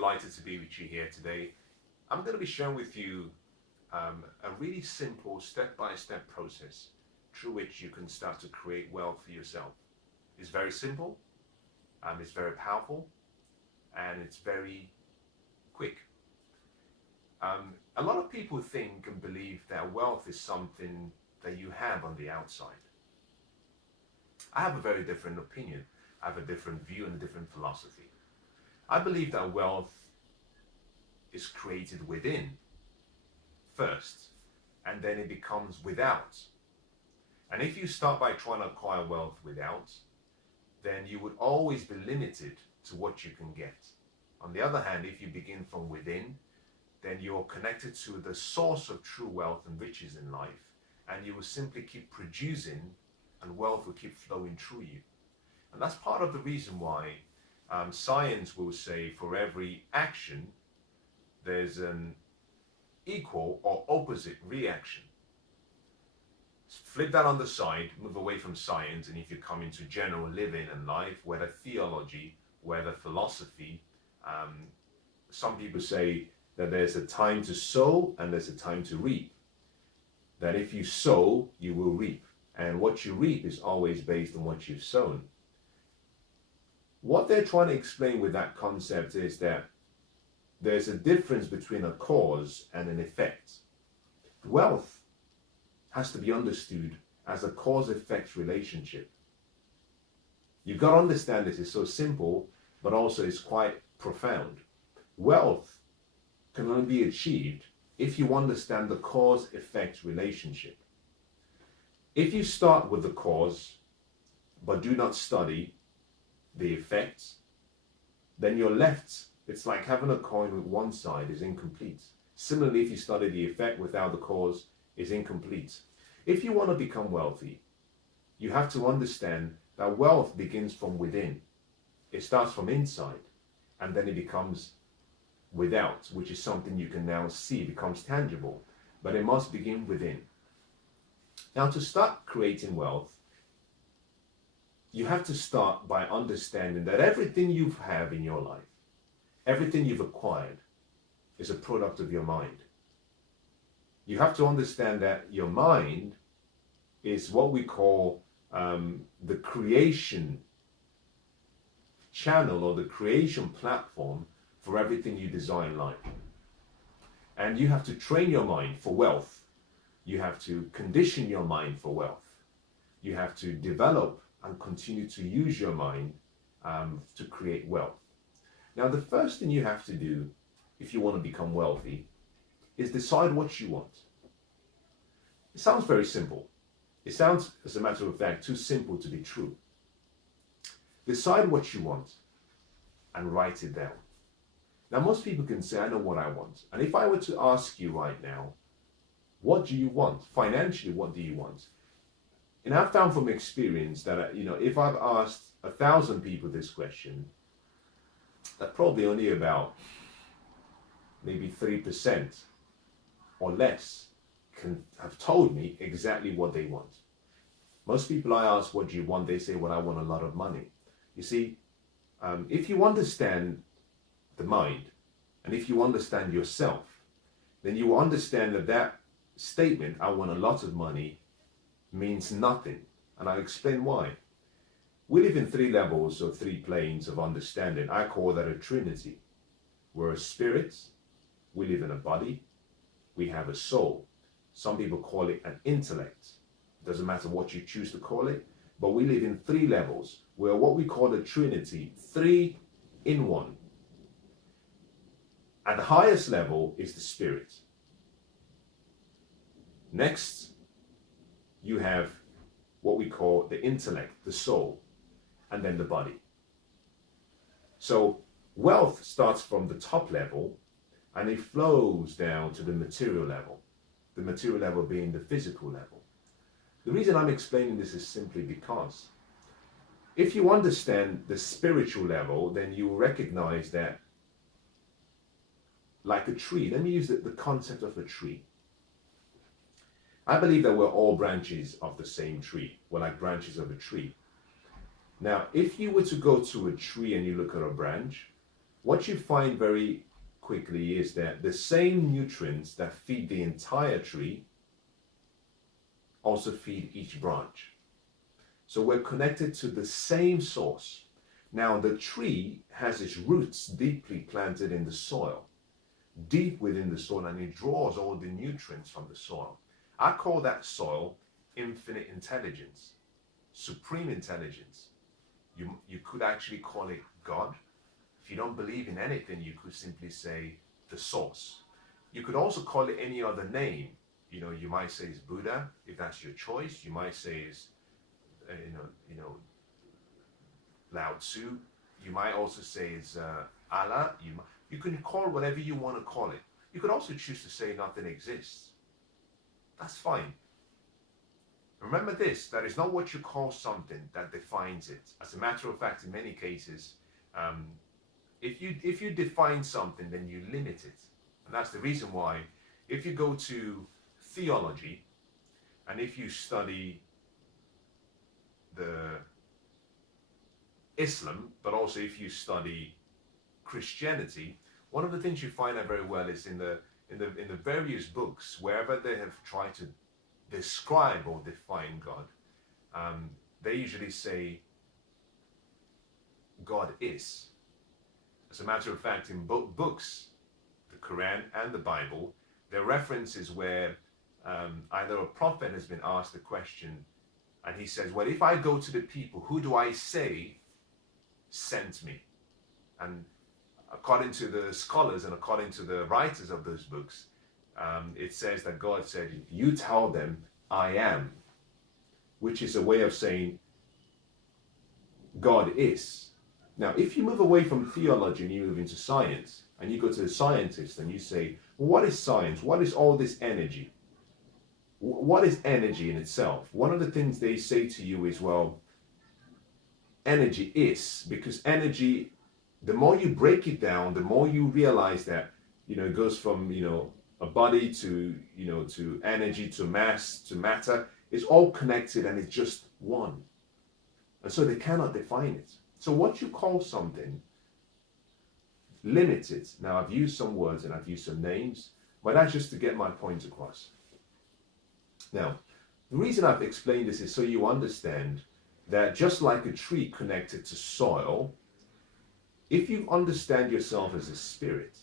delighted to be with you here today. I'm going to be sharing with you a really simple step-by-step process through which you can start to create wealth for yourself. It's very simple, it's very powerful, and it's very quick. A lot of people think and believe that wealth is something that you have on the outside. I have a very different opinion. I have a different view and a different philosophy. I believe that wealth is created within first, and then it becomes without. And if you start by trying to acquire wealth without, then you would always be limited to what you can get. On the other hand, if you begin from within, then you're connected to the source of true wealth and riches in life, and you will simply keep producing, and wealth will keep flowing through you. And that's part of the reason why science will say for every action, there's an equal or opposite reaction. Flip that on the side, move away from science, and if you come into general living and life, whether theology, whether philosophy, some people say that there's a time to sow and there's a time to reap. That if you sow, you will reap. And what you reap is always based on what you've sown. What they're trying to explain with that concept is that there's a difference between a cause and an effect. Wealth has to be understood as a cause-effect relationship. You've got to understand this. It's so simple, but also it's quite profound. Wealth can only be achieved if you understand the cause-effect relationship. If you start with the cause, but do not study the effects, then you're left. It's like having a coin with one side is incomplete. Similarly, if you study the effect without the cause, is incomplete. If you want to become wealthy, you have to understand that wealth begins from within. It starts from inside, and then it becomes without, which is something you can now see, becomes tangible. But it must begin within. Now, to start creating wealth, you have to start by understanding that everything you have in your life, everything you've acquired, is a product of your mind. You have to understand that your mind is what we call the creation channel or the creation platform for everything you desire in life. And you have to train your mind for wealth. You have to condition your mind for wealth. You have to develop and continue to use your mind to create wealth. Now, the first thing you have to do if you want to become wealthy is decide what you want. It sounds very simple. It sounds, as a matter of fact, too simple to be true. Decide what you want and write it down. Now, most people can say, I know what I want. And if I were to ask you right now, what do you want? Financially, what do you want? And I've found from experience that, if I've asked 1,000 people this question, that probably only about maybe 3% or less can have told me exactly what they want. Most people I ask, what do you want? They say, well, I want a lot of money. You see, if you understand the mind, and if you understand yourself, then you will understand that statement, I want a lot of money, means nothing. And I'll explain why. We live in 3 levels or 3 planes of understanding. I call that a trinity. We're a spirit, we live in a body, we have a soul. Some people call it an intellect. It doesn't matter what you choose to call it, but we live in 3 levels. We're what we call a trinity, 3 in 1. At the highest level is the spirit. Next, you have what we call the intellect, the soul, and then the body. So wealth starts from the top level and it flows down to the material level. The material level being the physical level. The reason I'm explaining this is simply because if you understand the spiritual level, then you will recognize that, like a tree, let me use the concept of a tree. I believe that we're all branches of the same tree. We're like branches of a tree. Now, if you were to go to a tree and you look at a branch, what you find very quickly is that the same nutrients that feed the entire tree also feed each branch. So we're connected to the same source. Now the tree has its roots deeply planted in the soil, deep within the soil, and it draws all the nutrients from the soil. I call that soil infinite intelligence, supreme intelligence. You could actually call it God. If you don't believe in anything, you could simply say the source. You could also call it any other name. You might say it's Buddha, if that's your choice. You might say it's, Lao Tzu. You might also say it's Allah. You can call it whatever you want to call it. You could also choose to say nothing exists. That's fine. Remember this, that is not what you call something that defines it. As a matter of fact, in many cases, if you define something, then you limit it. And that's the reason why, if you go to theology, and if you study the Islam, but also if you study Christianity, one of the things you find out very well is in the various books, wherever they have tried to describe or define God, they usually say God is. As a matter of fact, in both books, the Quran and the Bible, there are references where either a prophet has been asked a question and he says, well, if I go to the people, who do I say sent me? And according to the scholars and according to the writers of those books, it says that God said, you tell them I am, which is a way of saying God is. Now, if you move away from theology and you move into science, and you go to the scientist and you say, well, what is science? What is all this energy? What is energy in itself? One of the things they say to you is, well, energy is, because energy, the more you break it down, the more you realize that, it goes from, a body to, to energy, to mass, to matter. It's all connected and it's just one. And so they cannot define it. So what you call something, limit it. Now, I've used some words and I've used some names, but that's just to get my point across. Now, the reason I've explained this is so you understand that just like a tree connected to soil, if you understand yourself as a spirit,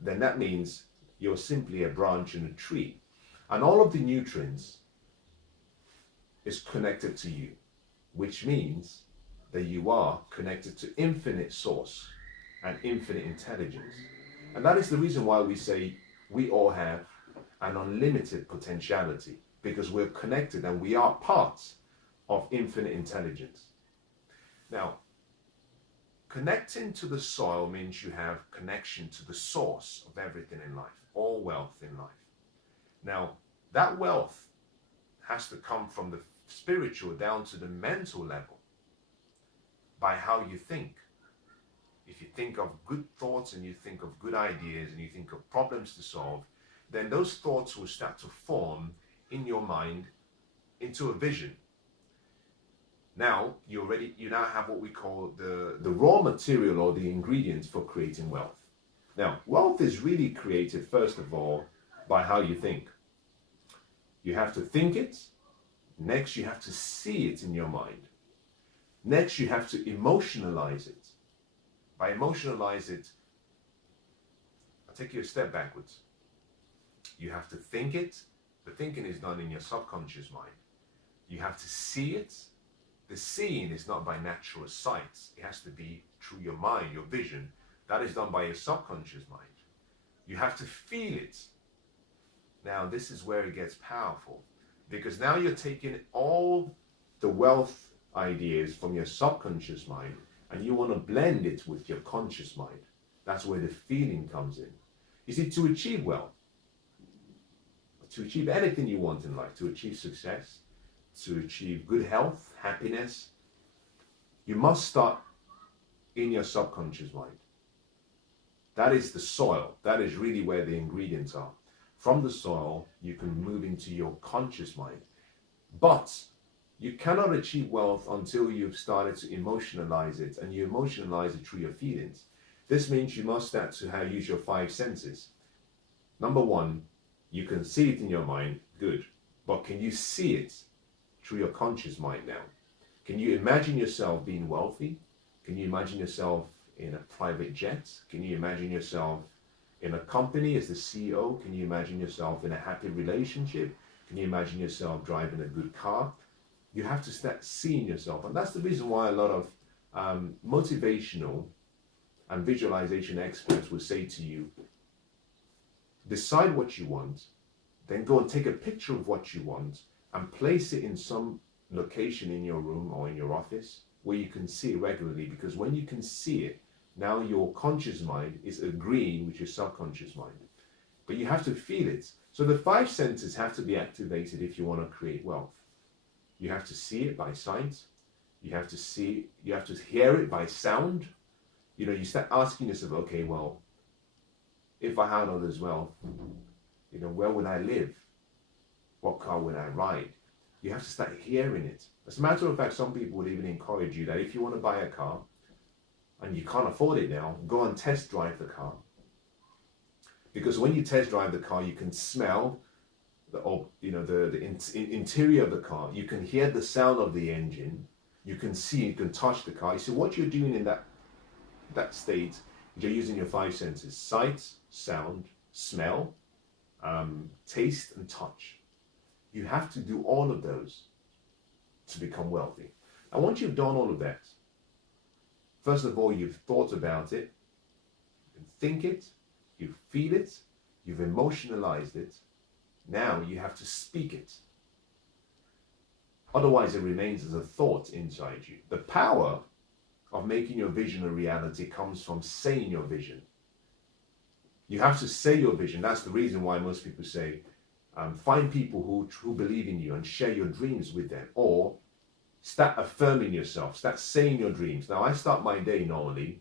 then that means you're simply a branch in a tree. And all of the nutrients is connected to you, which means that you are connected to infinite source and infinite intelligence. And that is the reason why we say we all have an unlimited potentiality, because we're connected and we are parts of infinite intelligence. Now, connecting to the soil means you have connection to the source of everything in life, all wealth in life. Now, that wealth has to come from the spiritual down to the mental level by how you think. If you think of good thoughts and you think of good ideas and you think of problems to solve, then those thoughts will start to form in your mind into a vision. Now, you now have what we call the raw material or the ingredients for creating wealth. Now, wealth is really created, first of all, by how you think. You have to think it. Next, you have to see it in your mind. Next, you have to emotionalize it. By emotionalize it, I'll take you a step backwards. You have to think it. The thinking is done in your subconscious mind. You have to see it. The seeing is not by natural sight. It has to be through your mind, your vision. That is done by your subconscious mind. You have to feel it. Now, this is where it gets powerful, because now you're taking all the wealth ideas from your subconscious mind and you want to blend it with your conscious mind. That's where the feeling comes in. You see, to achieve wealth, to achieve anything you want in life, to achieve success, to achieve good health, happiness, you must start in your subconscious mind. That is the soil. That is really where the ingredients are. From the soil, you can move into your conscious mind. But you cannot achieve wealth until you've started to emotionalize it, and you emotionalize it through your feelings. This means you must start to use your five senses. Number one, you can see it in your mind, good. But can you see it through your conscious mind now? Can you imagine yourself being wealthy? Can you imagine yourself in a private jet? Can you imagine yourself in a company as the CEO? Can you imagine yourself in a happy relationship? Can you imagine yourself driving a good car? You have to start seeing yourself. And that's the reason why a lot of motivational and visualization experts will say to you, decide what you want, then go and take a picture of what you want and place it in some location in your room or in your office where you can see it regularly, because when you can see it, now your conscious mind is agreeing with your subconscious mind. But you have to feel it. So the five senses have to be activated if you want to create wealth. You have to see it by sight. You have to hear it by sound. You start asking yourself, okay, well, if I had all this wealth, where would I live? What car would I ride? You have to start hearing it. As a matter of fact, some people would even encourage you that if you want to buy a car and you can't afford it now, go and test drive the car. Because when you test drive the car, you can smell the interior of the car. You can hear the sound of the engine. You can see, you can touch the car. So what you're doing in that state, you're using your five senses: sight, sound, smell, taste, and touch. You have to do all of those to become wealthy. And once you've done all of that, first of all, you've thought about it, you think it, you feel it, you've emotionalized it. Now you have to speak it. Otherwise, it remains as a thought inside you. The power of making your vision a reality comes from saying your vision. You have to say your vision. That's the reason why most people say, find people who believe in you and share your dreams with them, or start affirming yourself, start saying your dreams. Now, I start my day normally,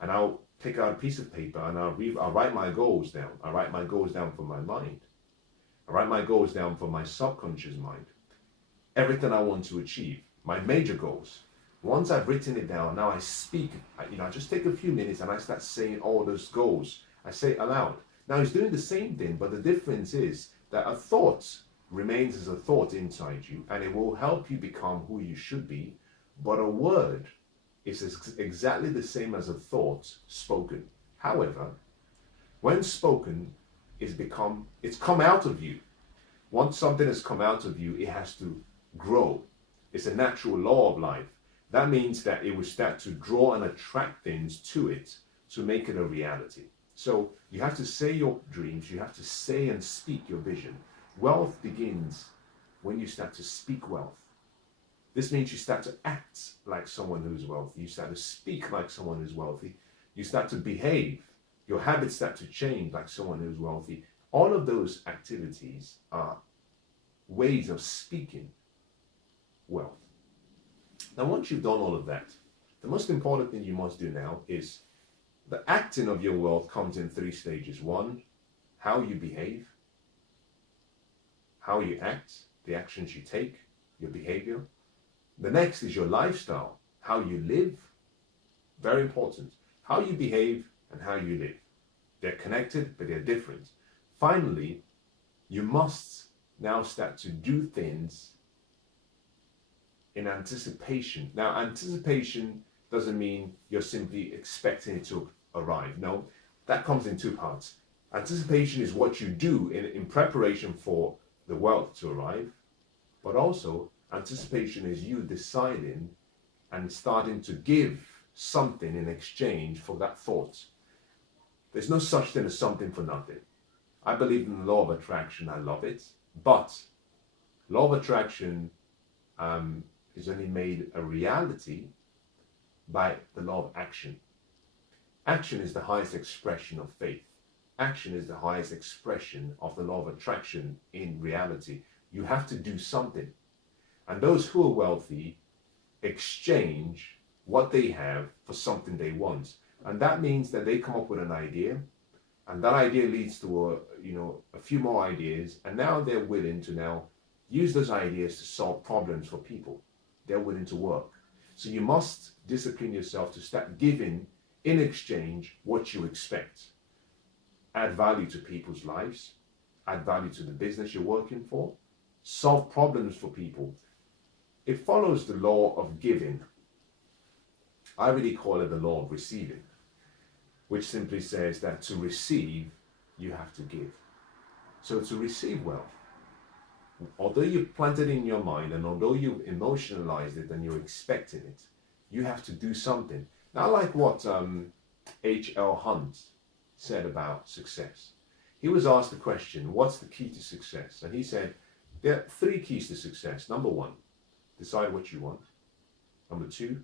and I'll take out a piece of paper and I'll write my goals down. I write my goals down for my mind. I write my goals down for my subconscious mind. Everything I want to achieve, my major goals. Once I've written it down, now I speak. I just take a few minutes and I start saying all those goals. I say it aloud. Now it's doing the same thing, but the difference is that a thought remains as a thought inside you, and it will help you become who you should be. But a word is exactly the same as a thought spoken. However, when spoken, it's come out of you. Once something has come out of you, it has to grow. It's a natural law of life. That means that it will start to draw and attract things to it to make it a reality. So you have to say your dreams, you have to say and speak your vision. Wealth begins when you start to speak wealth. This means you start to act like someone who's wealthy. You start to speak like someone who's wealthy. You start to behave. Your habits start to change like someone who's wealthy. All of those activities are ways of speaking wealth. Now, once you've done all of that, the most important thing you must do now is the acting of your wealth comes in three stages. One, how you behave, how you act, the actions you take, your behavior. The next is your lifestyle, how you live. Very important. How you behave and how you live. They're connected, but they're different. Finally, you must now start to do things in anticipation. Now, anticipation doesn't mean you're simply expecting it to arrive. No, that comes in two parts. Anticipation is what you do in preparation for the wealth to arrive, but also anticipation is you deciding and starting to give something in exchange for that thought. There's no such thing as something for nothing. I believe in the law of attraction. I love it. But law of attraction is only made a reality by the law of action. Action is the highest expression of faith. Action is the highest expression of the law of attraction in reality. You have to do something. And those who are wealthy exchange what they have for something they want. And that means that they come up with an idea, and that idea leads to a few more ideas, and now they're willing to now use those ideas to solve problems for people. They're willing to work. So you must discipline yourself to start giving In exchange, what you expect. Add value to people's lives, add value to the business you're working for, solve problems for people. It follows the law of giving. I really call it the law of receiving, which simply says that to receive, you have to give. So to receive wealth, although you've planted it in your mind and although you've emotionalized it and you're expecting it, you have to do something. Now, I like what H.L. Hunt said about success. He was asked the question, what's the key to success? And he said, there are 3 keys to success. Number 1, decide what you want. Number 2,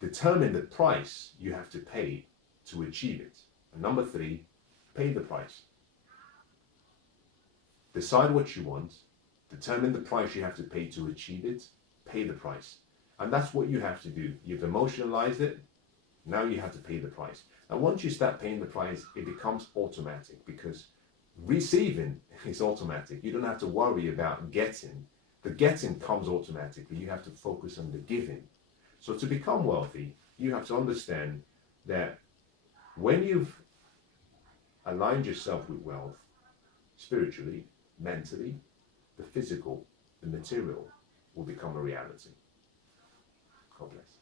determine the price you have to pay to achieve it. And number 3, pay the price. Decide what you want, determine the price you have to pay to achieve it, pay the price. And that's what you have to do. You've emotionalized it, now you have to pay the price. And once you start paying the price, it becomes automatic, because receiving is automatic. You don't have to worry about getting. The getting comes automatically. You have to focus on the giving. So to become wealthy, you have to understand that when you've aligned yourself with wealth, spiritually, mentally, the physical, the material will become a reality. God bless.